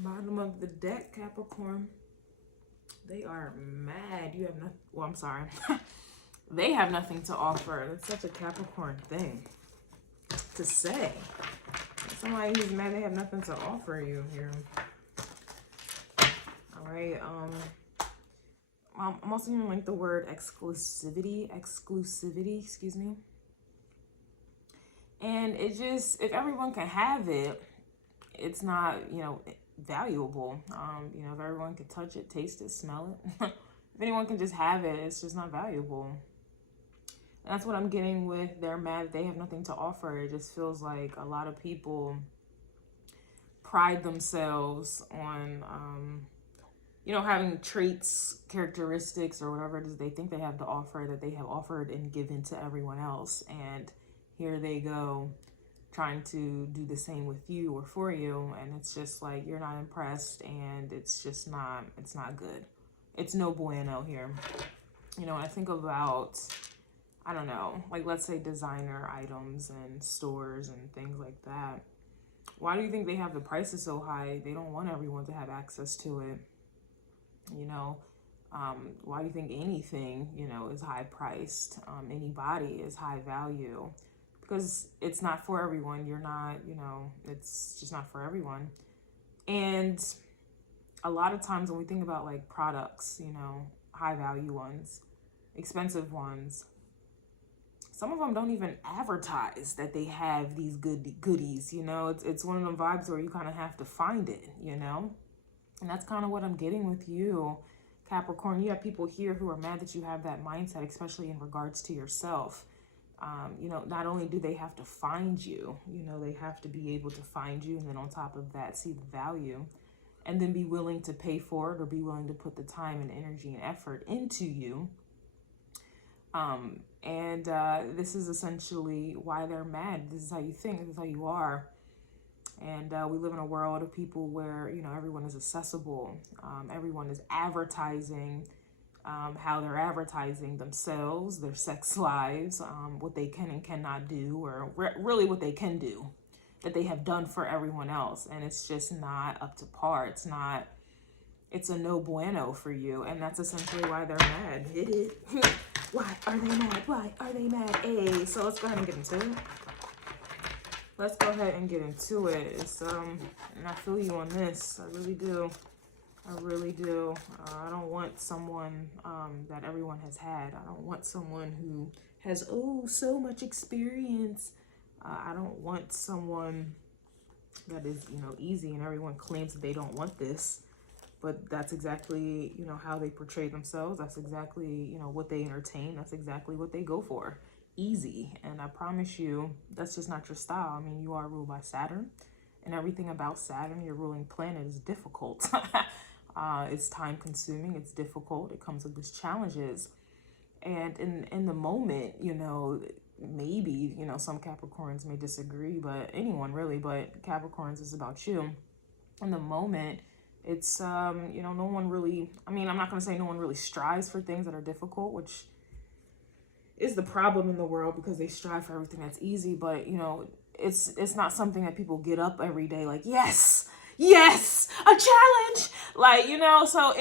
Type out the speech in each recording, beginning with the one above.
Bottom of the deck, Capricorn. They are mad. You have nothing. Well, I'm sorry. They have nothing to offer. That's such a Capricorn thing to say. Somebody who's mad they have nothing to offer you here. All right. I'm also hearing like the word exclusivity, excuse me. And it just, if everyone can have it, it's not, you know, valuable. You know, if everyone can touch it, taste it, smell it, if anyone can just have it, it's just not valuable. And that's what I'm getting with they're mad they have nothing to offer. It just feels like a lot of people pride themselves on, you know, having traits, characteristics, or whatever it is they think they have to offer that they have offered and given to everyone else. And here they go trying to do the same with you or for you. And it's just like, you're not impressed, and it's just not, it's not good. It's no bueno here. You know, when I think about, I don't know, like let's say designer items and stores and things like that. Why do you think they have the prices so high? They don't want everyone to have access to it. You know, why do you think anything, you know, is high priced? Any body is high value, because it's not for everyone. You're not, you know, it's just not for everyone. And a lot of times when we think about like products, you know, high value ones, expensive ones, some of them don't even advertise that they have these goodies, you know. It's one of them vibes where you kind of have to find it, you know. And that's kind of what I'm getting with you, Capricorn. You have people here who are mad that you have that mindset, especially in regards to yourself. You know, not only do they have to find you, you know, they have to be able to find you. And then on top of that, see the value and then be willing to pay for it, or be willing to put the time and energy and effort into you. This is essentially why they're mad. This is how you think. This is how you are. And we live in a world of people where, you know, everyone is accessible. Everyone is advertising how they're advertising themselves, their sex lives, what they can and cannot do, or really what they can do that they have done for everyone else. And it's just not up to par. It's not, it's a no bueno for you. And that's essentially why they're mad. Hit it. Why are they mad? Why are they mad? Hey, so let's go ahead and get into it. Let's go ahead and get into it. It's, and I feel you on this. I really do. I really do. I don't want someone that everyone has had. I don't want someone who has, oh, so much experience. I don't want someone that is, you know, easy and everyone claims that they don't want this. But that's exactly, you know, how they portray themselves. That's exactly, you know, what they entertain. That's exactly what they go for. Easy. And I promise you, that's just not your style. I mean, you are ruled by Saturn, and everything about Saturn, your ruling planet, is difficult. It's time consuming. It's difficult. It comes with its challenges. And in the moment, you know, maybe, you know, some Capricorns may disagree, but anyone really, but Capricorns is about you. In the moment, it's, you know, no one really, I mean, I'm not going to say no one really strives for things that are difficult, which is the problem in the world, because they strive for everything that's easy. But, you know, it's not something that people get up every day like, yes, a challenge. Like, you know, so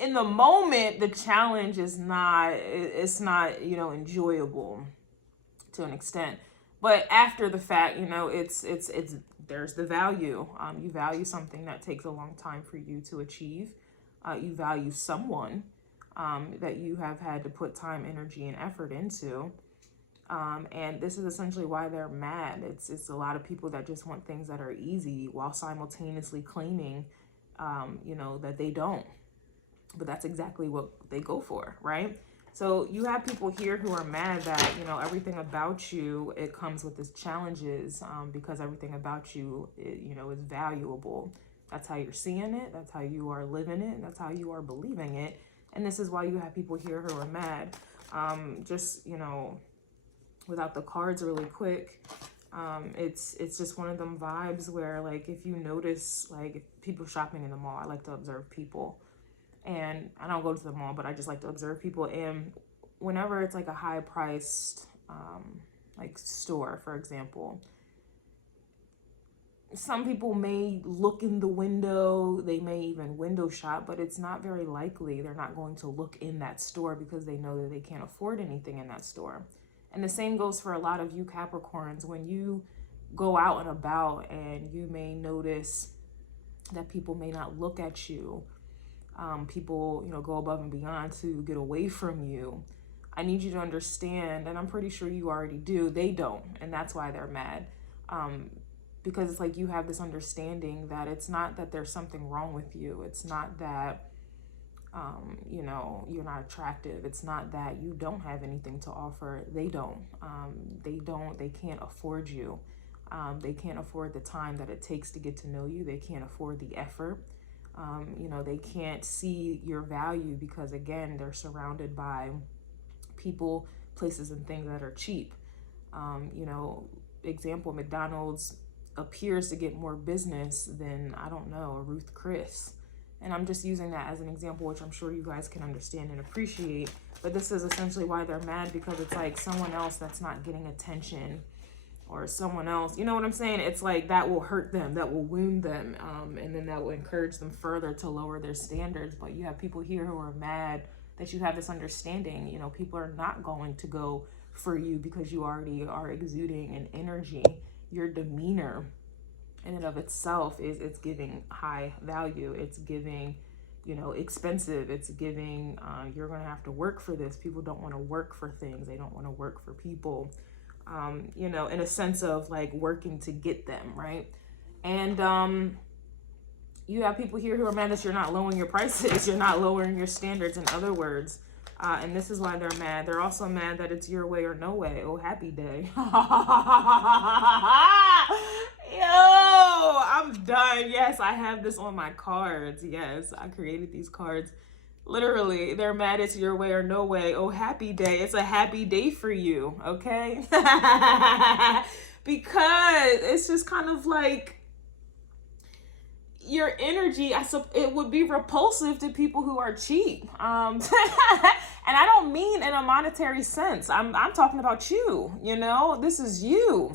in the moment, the challenge is not, it's not, you know, enjoyable to an extent. But after the fact, you know, it's there's the value. You value something that takes a long time for you to achieve. You value someone that you have had to put time, energy, and effort into. And this is essentially why they're mad. It's a lot of people that just want things that are easy while simultaneously claiming, you know, that they don't. But that's exactly what they go for, right? So you have people here who are mad that, you know, everything about you, it comes with its challenges, because everything about you, you know, is valuable. That's how you're seeing it. That's how you are living it. That's how you are believing it. And this is why you have people here who are mad. Just, you know, without the cards really quick, it's just one of them vibes where, like, if you notice, like, if people shopping in the mall, I like to observe people. And I don't go to the mall, but I just like to observe people. And whenever it's like a high priced, like store, for example, some people may look in the window, they may even window shop, but it's not very likely they're not going to look in that store because they know that they can't afford anything in that store. And the same goes for a lot of you Capricorns. When you go out and about and you may notice that people may not look at you, people, you know, go above and beyond to get away from you. I need you to understand, and I'm pretty sure you already do, they don't, and that's why they're mad. Because it's like you have this understanding that it's not that there's something wrong with you. It's not that, you know, you're not attractive. It's not that you don't have anything to offer. They don't. They can't afford you. They can't afford the time that it takes to get to know you. They can't afford the effort. You know, they can't see your value because, again, they're surrounded by people, places, and things that are cheap. You know, example, McDonald's appears to get more business than, I don't know, a Ruth Chris. And I'm just using that as an example, which I'm sure you guys can understand and appreciate. But this is essentially why they're mad, because it's like someone else that's not getting attention, or someone else, you know what I'm saying? It's like that will hurt them, that will wound them, and then that will encourage them further to lower their standards. But you have people here who are mad that you have this understanding. You know, people are not going to go for you because you already are exuding an energy. Your demeanor in and of itself it's giving high value. It's giving, you know, expensive. It's giving, you're going to have to work for this. People don't want to work for things. They don't want to work for people, you know, in a sense of like working to get them, right? And you have people here who are mad that you're not lowering your prices. You're not lowering your standards, in other words. And this is why they're mad. They're also mad that it's your way or no way. Oh, happy day. Yo, I'm done. Yes, I have this on my cards. Yes, I created these cards. Literally, they're mad it's your way or no way. Oh, happy day. It's a happy day for you, okay? Because it's just kind of like your energy, it would be repulsive to people who are cheap. And I don't mean in a monetary sense. I'm talking about you, you know? This is you.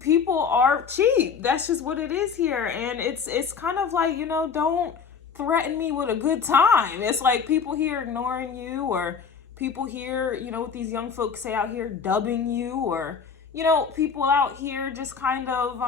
People are cheap. That's just what it is here. And it's kind of like, you know, don't threaten me with a good time. It's like people here ignoring you, or people here, you know, what these young folks say out here, dubbing you, or, you know, people out here just kind of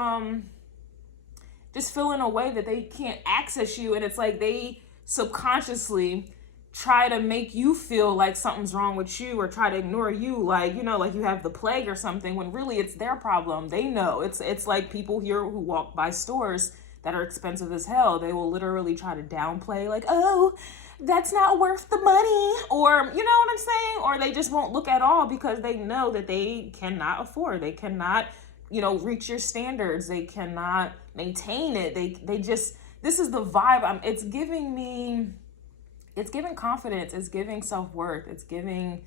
just feeling a way that they can't access you. And it's like they subconsciously try to make you feel like something's wrong with you, or try to ignore you, like, you know, like you have the plague or something, when really it's their problem. They know. It's like people here who walk by stores that are expensive as hell. They will literally try to downplay, like, oh, that's not worth the money, or, you know what I'm saying? Or they just won't look at all because they know that they cannot afford. They cannot, you know, reach your standards. They cannot maintain it. They just, this is the vibe. It's giving me, it's giving confidence. It's giving self-worth. It's giving,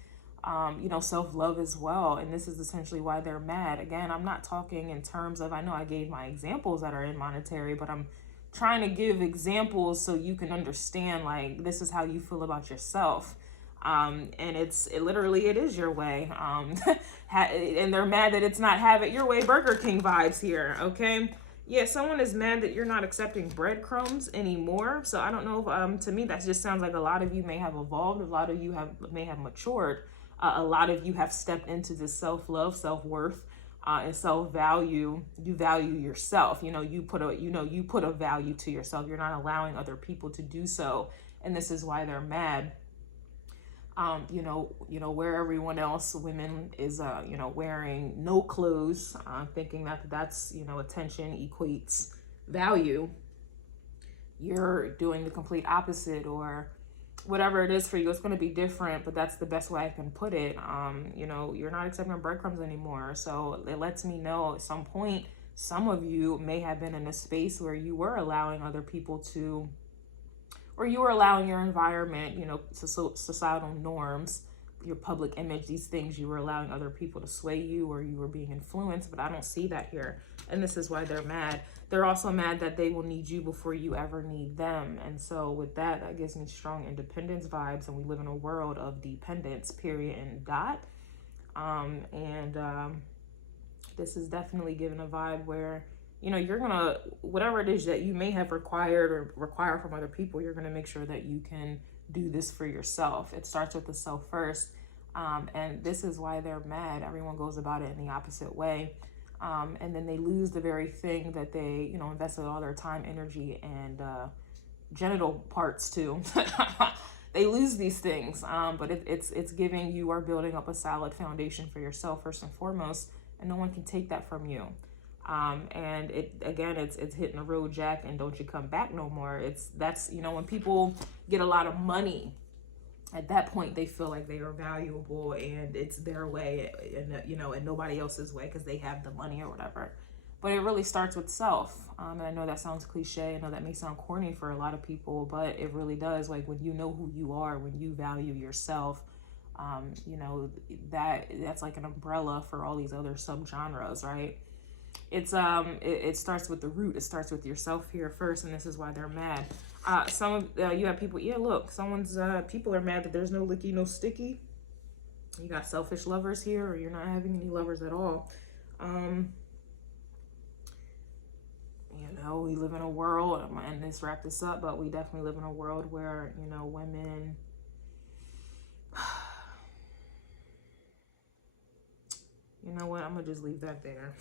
you know, self-love as well. And this is essentially why they're mad. Again, I'm not talking in terms of, I know I gave my examples that are in monetary, but I'm trying to give examples so you can understand, like, this is how you feel about yourself. And it literally is your way. And they're mad that it's not have it your way Burger King vibes here. Okay. Yeah, someone is mad that you're not accepting breadcrumbs anymore. So I don't know if, to me, that just sounds like a lot of you may have evolved. A lot of you may have matured. A lot of you have stepped into this self-love, self-worth, and self-value. You value yourself. You know, you put a value to yourself. You're not allowing other people to do so. And this is why they're mad. You know, where everyone else, women is, you know, wearing no clothes, thinking that that's, you know, attention equates value. You're doing the complete opposite, or whatever it is for you. It's going to be different, but that's the best way I can put it. You know, you're not accepting breadcrumbs anymore. So it lets me know at some point, some of you may have been in a space where you were allowing other people to, or you were allowing your environment, you know, societal norms, your public image, these things, you were allowing other people to sway you, or you were being influenced. But I don't see that here. And this is why they're mad. They're also mad that they will need you before you ever need them. And so with that, that gives me strong independence vibes. And we live in a world of dependence, period and dot. This is definitely given a vibe where you know, you're gonna, whatever it is that you may have required or require from other people, you're gonna make sure that you can do this for yourself. It starts with the self first. And this is why they're mad. Everyone goes about it in the opposite way. And then they lose the very thing that they, you know, invested all their time, energy, and genital parts to. They lose these things, but it's giving you or building up a solid foundation for yourself first and foremost, and no one can take that from you. And it's hitting the road, Jack, and don't you come back no more. That's you know, when people get a lot of money, at that point they feel like they are valuable and it's their way, and you know, and nobody else's way because they have the money or whatever. But it really starts with self. And I know that sounds cliche. I know that may sound corny for a lot of people, but it really does. Like, when you know who you are, when you value yourself, you know, that's like an umbrella for all these other subgenres, right? It starts with the root. It starts with yourself here first, and this is why they're mad. Some of you have people, yeah, look, people are mad that there's no licky, no sticky. You got selfish lovers here, or you're not having any lovers at all. You know, we live in a world, and let's wrap this up, but we definitely live in a world where, you know, women, you know what, I'm gonna just leave that there.